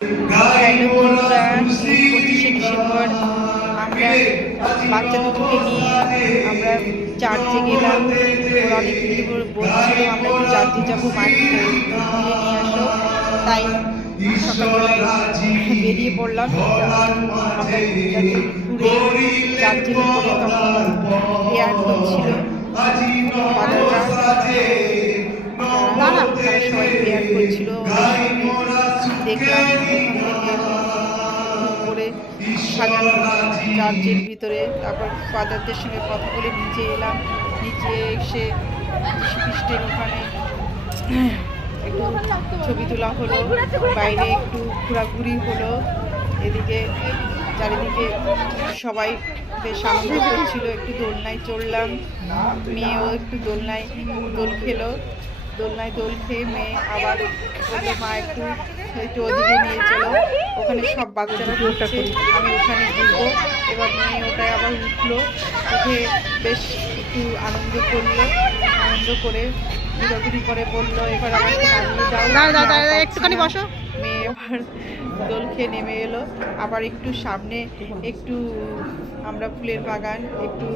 Hello বন্ধুরা, 25শে December আমরা বাচ্চা দুটোকে নিয়ে আমরা চার্চে গেলাম। ওরা অনেকদিন ধরে বলছিল আমরা একটু চার্চে যাবো, মাকে ঘুরে নিয়ে আসো। তাই সকালবেলায় বেরিয়ে পড়লাম। আমরা ঘুরে চার্চের উপরে তখন প্রেয়ার করছিল ফাদাররা, তারা সবাই প্রেয়ার করছিল। দেখলাম করে সাজানো চার্চের ভিতরে। তারপর ফাদারদের সঙ্গে কথা বলে নিচে এলাম। নিচে এসে যীশু খ্রিস্টের ওখানে একটু ছবি তোলা হলো, বাইরে একটু ঘোরাঘুরি হলো। এদিকে চারিদিকে সবাই বেশ আনন্দ করছিল। একটু দোলনায় চড়লাম, মেয়েও একটু দোলনায় দোল খেলো। দোলনায় দোল খেয়ে মেয়ে আবার বললো মা একটু একটু ওদিকে নিয়ে চলো, ওখানে সব বাচ্চারা ঘুরছে, আমি ওখানে ঘুরবো। এবার মেয়ে ওটায় আবার উঠলো, উঠে বেশ একটু আনন্দ করলো। আনন্দ করে ঘোরাঘুরি করে বললো এবার আমাকে নামিয়ে দাও, একটুখানি বসো। মেয়ে আবার দোল খেয়ে নেমে এলো। আবার একটু সামনে একটু আমরা ফুলের বাগান একটু